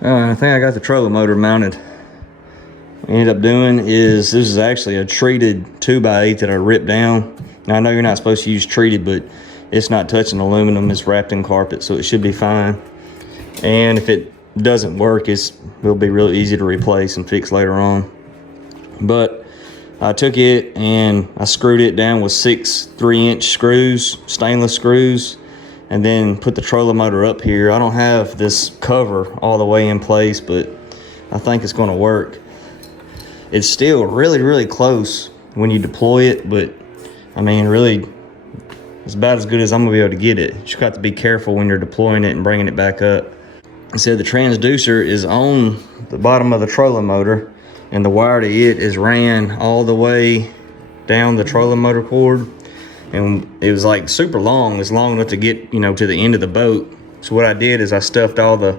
I think I got the trolling motor mounted. What I ended up doing is, this is actually a treated 2x8 that I ripped down. Now I know you're not supposed to use treated, but it's not touching aluminum, it's wrapped in carpet, so it should be fine. And if it doesn't work, it'll be real easy to replace and fix later on. But I took it and I screwed it down with 6 3-inch screws, stainless screws, and then put the trolling motor up here. I don't have this cover all the way in place, but I think it's going to work. It's still really close when you deploy it, but I mean, really, it's about as good as I'm gonna be able to get it. You just got to be careful when you're deploying it and bringing it back up. So the transducer is on the bottom of the trolling motor, and the wire to it is ran all the way down the trolling motor cord. And it was like super long. It's long enough to get, you know, to the end of the boat. So what I did is I stuffed all the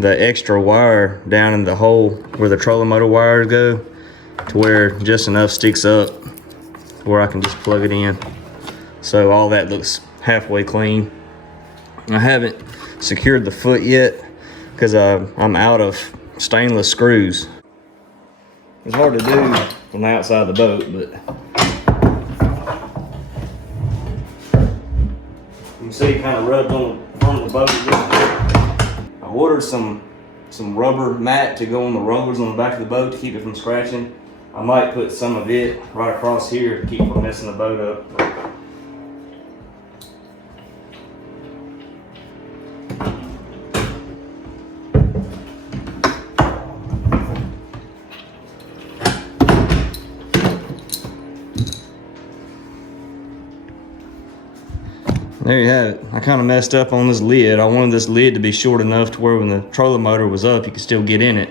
extra wire down in the hole where the trolling motor wires go, to where just enough sticks up where I can just plug it in. So all that looks halfway clean. I haven't secured the foot yet because I'm out of stainless screws. It's hard to do from the outside of the boat, but you can see it kind of rubbed on the front of the boat a little bit. I ordered some rubber mat to go on the rollers on the back of the boat to keep it from scratching. I might put some of it right across here to keep from messing the boat up. There you have it. I kind of messed up on this lid. I wanted this lid to be short enough to where when the trolling motor was up, you could still get in it.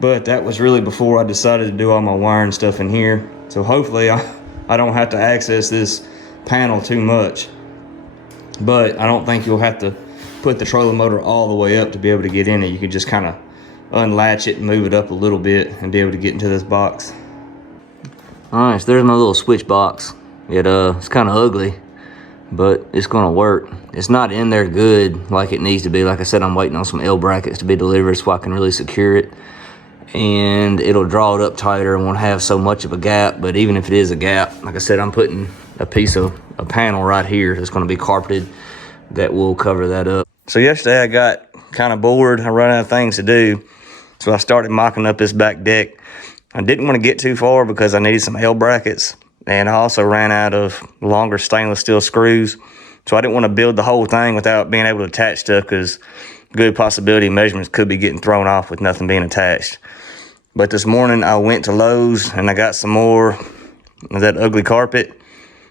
But that was really before I decided to do all my wiring stuff in here. So hopefully I don't have to access this panel too much. But I don't think you'll have to put the trolling motor all the way up to be able to get in it. You could just kind of unlatch it and move it up a little bit and be able to get into this box. All right, so there's my little switch box. It's kind of ugly, but it's gonna work. It's not in there good like it needs to be. Like I said, I'm waiting on some L brackets to be delivered so I can really secure it, and it'll draw it up tighter and won't have so much of a gap. But even if it is a gap, like I said, I'm putting a piece of a panel right here that's gonna be carpeted that will cover that up. So yesterday I got kind of bored. I ran out of things to do, so I started mocking up this back deck. I didn't want to get too far because I needed some L brackets, and I also ran out of longer stainless steel screws. So I didn't want to build the whole thing without being able to attach stuff, because good possibility measurements could be getting thrown off with nothing being attached. But this morning I went to Lowe's and I got some more of that ugly carpet,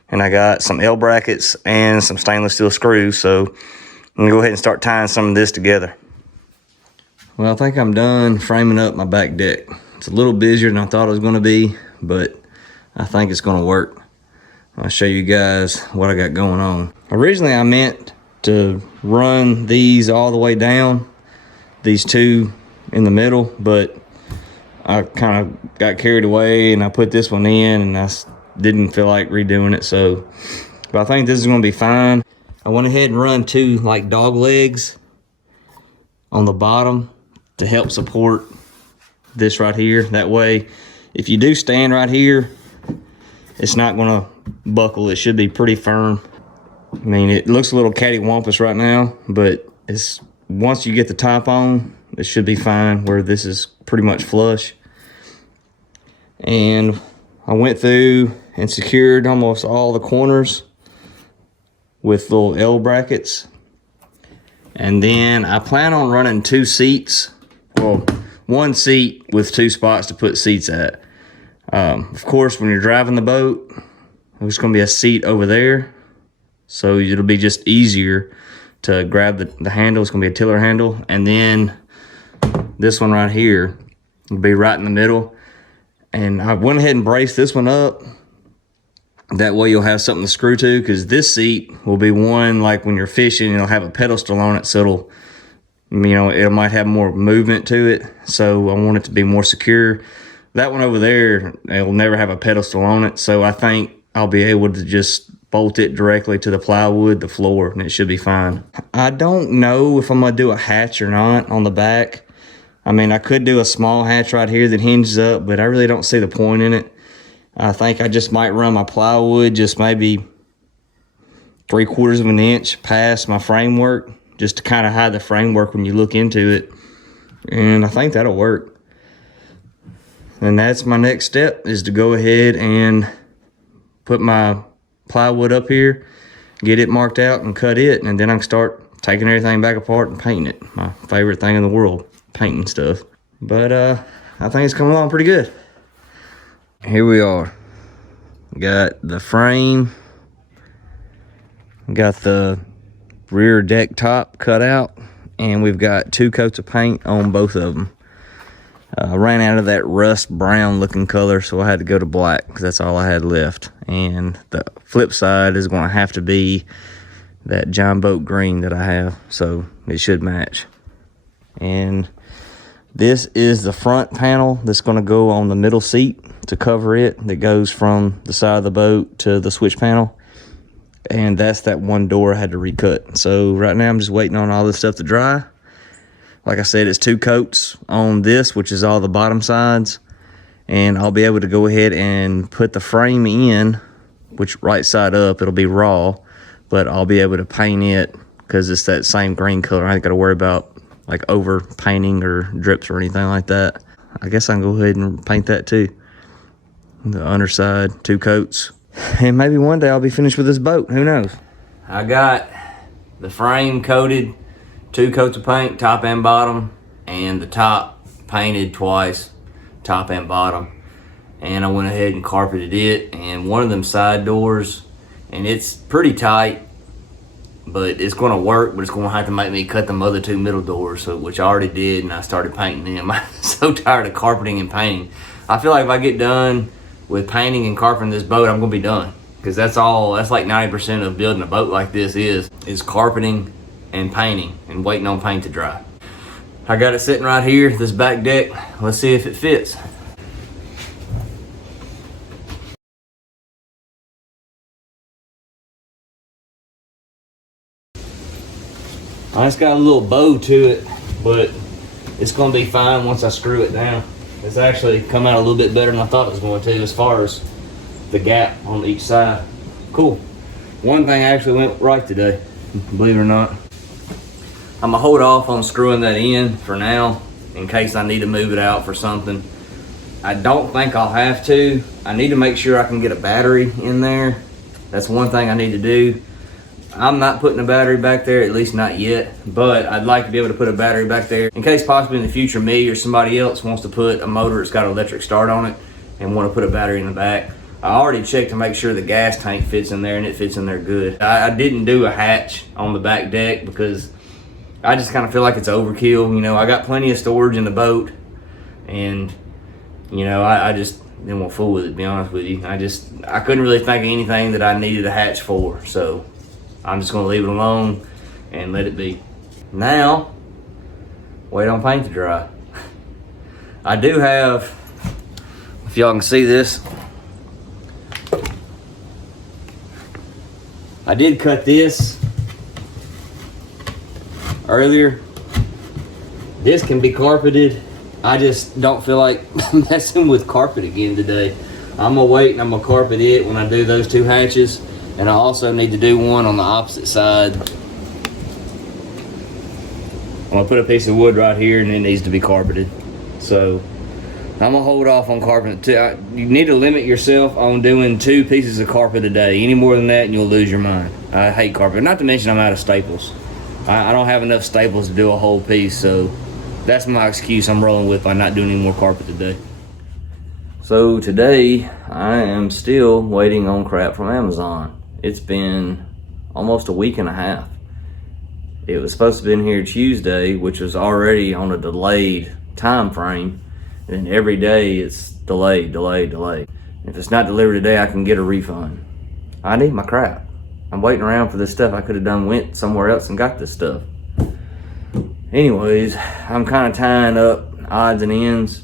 and I got some L brackets and some stainless steel screws. So I'm gonna go ahead and start tying some of this together. Well, I think I'm done framing up my back deck. It's a little busier than I thought it was gonna be, but I think it's gonna work. I'll show you guys what I got going on. Originally I meant to run these all the way down, these two in the middle, but I kind of got carried away and I put this one in, and I didn't feel like redoing it. But I think this is gonna be fine. I went ahead and run 2 like dog legs on the bottom to help support this right here. That way, if you do stand right here, it's not gonna buckle. It should be pretty firm. I mean, it looks a little cattywampus right now, but once you get the top on, it should be fine where this is pretty much flush. And I went through and secured almost all the corners with little L brackets. And then I plan on running 2 seats, well, 1 seat with 2 spots to put seats at. Of course, when you're driving the boat, there's gonna be a seat over there, so it'll be just easier to grab the handle. It's gonna be a tiller handle, and then this one right here will be right in the middle. And I went ahead and braced this one up. That way you'll have something to screw to, because this seat will be one like when you're fishing, it'll have a pedestal on it, so it'll, you know, it might have more movement to it. So I want it to be more secure. That one over there, it'll never have a pedestal on it, so I think I'll be able to just bolt it directly to the plywood, the floor, and it should be fine. I don't know if I'm gonna do a hatch or not on the back. I mean, I could do a small hatch right here that hinges up, but I really don't see the point in it. I think I just might run my plywood just maybe 3/4 of an inch past my framework, just to kind of hide the framework when you look into it. And I think that'll work. And that's my next step, is to go ahead and put my plywood up here, get it marked out and cut it, and then I can start taking everything back apart and painting it. My favorite thing in the world, painting stuff. But I think it's coming along pretty good. Here we are. Got the frame, got the rear deck top cut out, and we've got 2 coats of paint on both of them. I ran out of that rust brown looking color, so I had to go to black because that's all I had left. And the flip side is going to have to be that John Boat green that I have, so it should match. And this is the front panel that's going to go on the middle seat to cover it, that goes from the side of the boat to the switch panel. And that's that one door I had to recut. So right now I'm just waiting on all this stuff to dry. Like I said, it's 2 coats on this, which is all the bottom sides. And I'll be able to go ahead and put the frame in, which right side up, it'll be raw. But I'll be able to paint it because it's that same green color. I ain't got to worry about like over painting or drips or anything like that. I guess I can go ahead and paint that too. The underside, 2 coats. And maybe one day I'll be finished with this boat. Who knows? I got the frame coated, 2 coats of paint, top and bottom, and the top painted twice, top and bottom. And I went ahead and carpeted it, and one of them side doors, and it's pretty tight, but it's gonna work, but it's gonna have to make me cut them other 2 middle doors, so, which I already did, and I started painting them. I'm so tired of carpeting and painting. I feel like if I get done with painting and carpeting this boat, I'm gonna be done. Because that's like 90% of building a boat like this is carpeting and painting and waiting on paint to dry. I got it sitting right here, this back deck. Let's see if it fits. It's got a little bow to it, but it's gonna be fine once I screw it down. It's actually come out a little bit better than I thought it was going to, as far as the gap on each side. Cool. One thing actually went right today, believe it or not. I'm gonna hold off on screwing that in for now, in case I need to move it out for something. I don't think I'll have to. I need to make sure I can get a battery in there. That's one thing I need to do. I'm not putting a battery back there, at least not yet, but I'd like to be able to put a battery back there in case possibly in the future me or somebody else wants to put a motor that's got an electric start on it and want to put a battery in the back. I already checked to make sure the gas tank fits in there, and it fits in there good. I didn't do a hatch on the back deck because I just kind of feel like it's overkill. You know, I got plenty of storage in the boat, and you know, I just didn't want to fool with it, to be honest with you. I couldn't really think of anything that I needed a hatch for, so I'm just gonna leave it alone and let it be. Now, wait on paint to dry. I do have, if y'all can see this, I did cut this earlier. This can be carpeted. I just don't feel like messing with carpet again today. I'm gonna wait and I'm gonna carpet it when I do those 2 hatches. And I also need to do one on the opposite side. I'm gonna put a piece of wood right here and it needs to be carpeted. So I'm gonna hold off on carpet too. You need to limit yourself on doing 2 pieces of carpet a day. Any more than that and you'll lose your mind. I hate carpet. Not to mention I'm out of staples. I don't have enough staples to do a whole piece, so that's my excuse I'm rolling with by not doing any more carpet today. So today I am still waiting on crap from Amazon. It's been almost a week and a half. It was supposed to be in here Tuesday, which was already on a delayed time frame. And every day it's delayed. If it's not delivered today, I can get a refund. I need my crap. I'm waiting around for this stuff. I could have went somewhere else and got this stuff. Anyways, I'm kind of tying up odds and ends.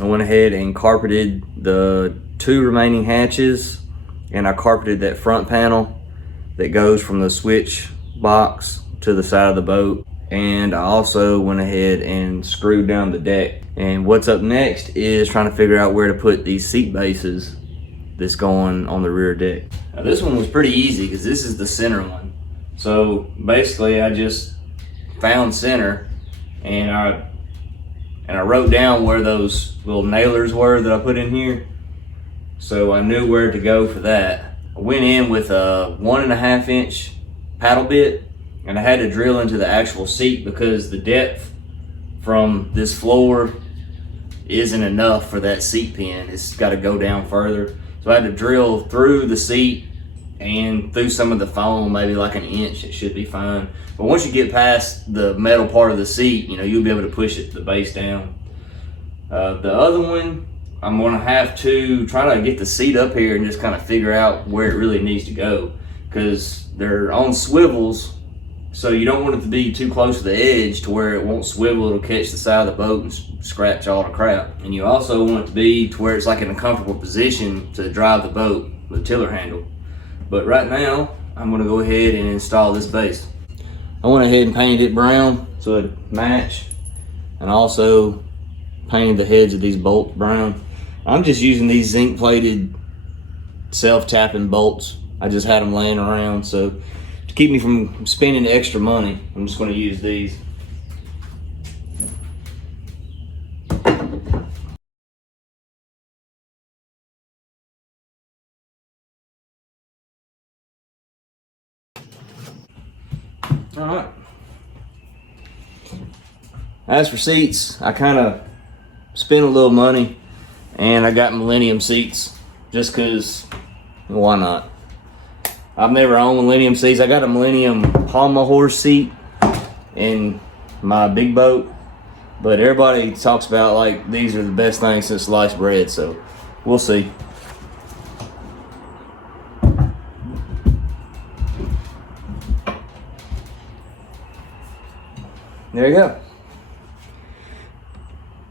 I went ahead and carpeted the 2 remaining hatches and I carpeted that front panel that goes from the switch box to the side of the boat. And I also went ahead and screwed down the deck. And what's up next is trying to figure out where to put these seat bases that's going on the rear deck. Now this one was pretty easy because this is the center one. So basically I just found center, and I wrote down where those little nailers were that I put in here. So I knew where to go for that. I went in with a 1.5 inch paddle bit, and I had to drill into the actual seat because the depth from this floor isn't enough for that seat pin. It's got to go down further. So I had to drill through the seat and through some of the foam, maybe like 1 inch. It should be fine. But once you get past the metal part of the seat, you know, you'll be able to push it, the base down. The other one, I'm gonna have to try to get the seat up here and just kind of figure out where it really needs to go, because they're on swivels, so you don't want it to be too close to the edge to where it won't swivel. It'll catch the side of the boat and scratch all the crap. And you also want it to be to where it's like in a comfortable position to drive the boat with the tiller handle. But right now, I'm gonna go ahead and install this base. I went ahead and painted it brown so it match, and also painted the heads of these bolts brown. I'm just using these zinc plated self-tapping bolts. I just had them laying around, so to keep me from spending extra money, I'm just gonna use these. All right. As for seats, I kind of spent a little money, and I got Millennium seats just because, why not? I've never owned Millennium seats. I got a Millennium Palma horse seat in my big boat, but everybody talks about like these are the best things since sliced bread, so we'll see. There you go.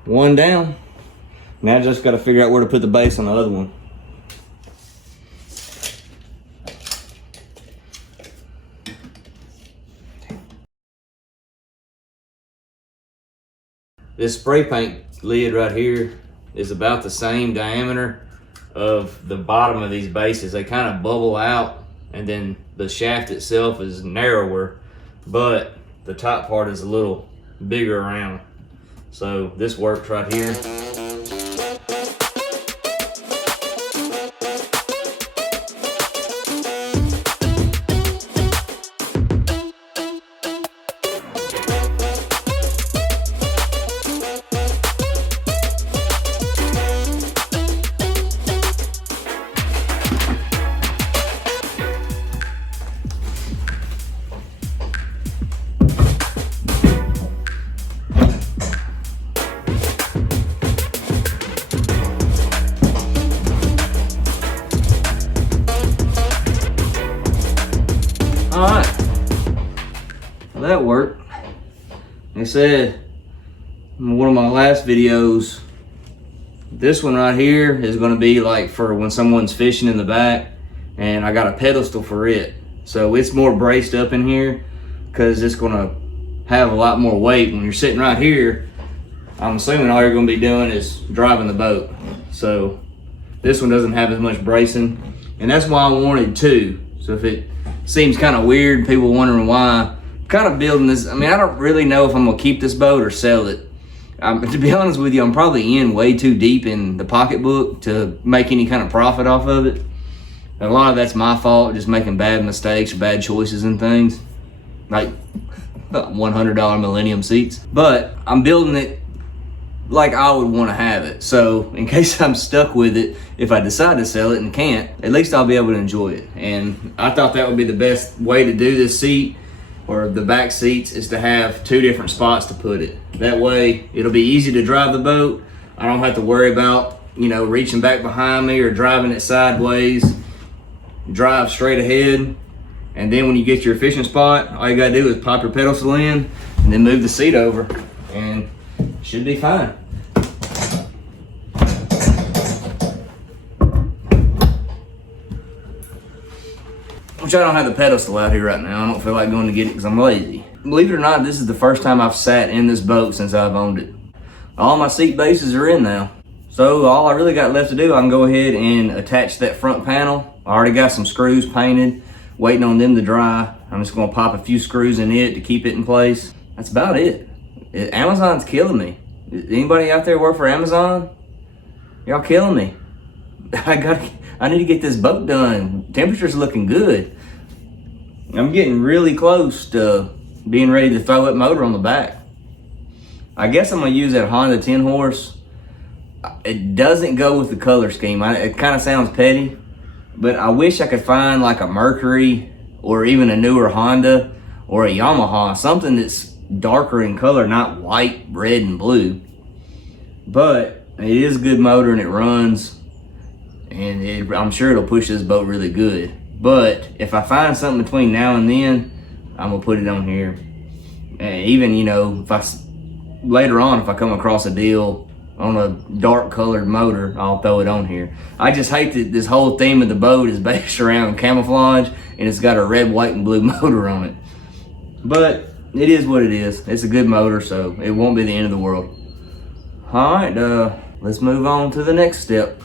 One down. Now I just got to figure out where to put the base on the other one. This spray paint lid right here is about the same diameter of the bottom of these bases. They kind of bubble out, and then the shaft itself is narrower, but the top part is a little bigger around. So this works right here. All right, well, that worked. Like I said in one of my last videos, this one right here is going to be like for when someone's fishing in the back, and I got a pedestal for it, so it's more braced up in here because it's going to have a lot more weight. When you're sitting right here, I'm assuming all you're going to be doing is driving the boat, so this one doesn't have as much bracing, and that's why I wanted two. So if it seems kind of weird, people wondering why, I'm kind of building this. I mean, I don't really know if I'm gonna keep this boat or sell it. To be honest with you, I'm probably in way too deep in the pocketbook to make any kind of profit off of it. A lot of that's my fault, just making bad mistakes or bad choices and things, like $100 Millennium seats. But I'm building it like I would want to have it. So in case I'm stuck with it, if I decide to sell it and can't, at least I'll be able to enjoy it. And I thought that would be the best way to do this seat, or the back seats, is to have two different spots to put it. That way it'll be easy to drive the boat. I don't have to worry about, you know, reaching back behind me or driving it sideways. Drive straight ahead, and then when you get your fishing spot, all you gotta do is pop your pedestal in and then move the seat over, and should be fine. which I don't have the pedestal out here right now. I don't feel like going to get it because I'm lazy. Believe it or not, this is the first time I've sat in this boat since I've owned it. All my seat bases are in now. So all I really got left to do, I can go ahead and attach that front panel. I already got some screws painted, waiting on them to dry. I'm just gonna pop a few screws in it to keep it in place. That's about it. Amazon's killing me. Anybody out there work for Amazon? Y'all killing me. I need to get this boat done. Temperature's looking good. I'm getting really close to being ready to throw that motor on the back. I guess I'm gonna use that Honda 10 horse. It doesn't go with the color scheme. It kind of sounds petty, but I wish I could find like a Mercury or even a newer Honda or a Yamaha, something that's darker in color, not white, red, and blue. But it is a good motor and it runs, and I'm sure it'll push this boat really good. But if I find something between now and then, I'm gonna put it on here. And even, you know, later on, if I come across a deal on a dark colored motor, I'll throw it on here. I just hate that this whole theme of the boat is based around camouflage and it's got a red, white, and blue motor on it. But it is what it is. It's a good motor, so it won't be the end of the world. All right, let's move on to the next step.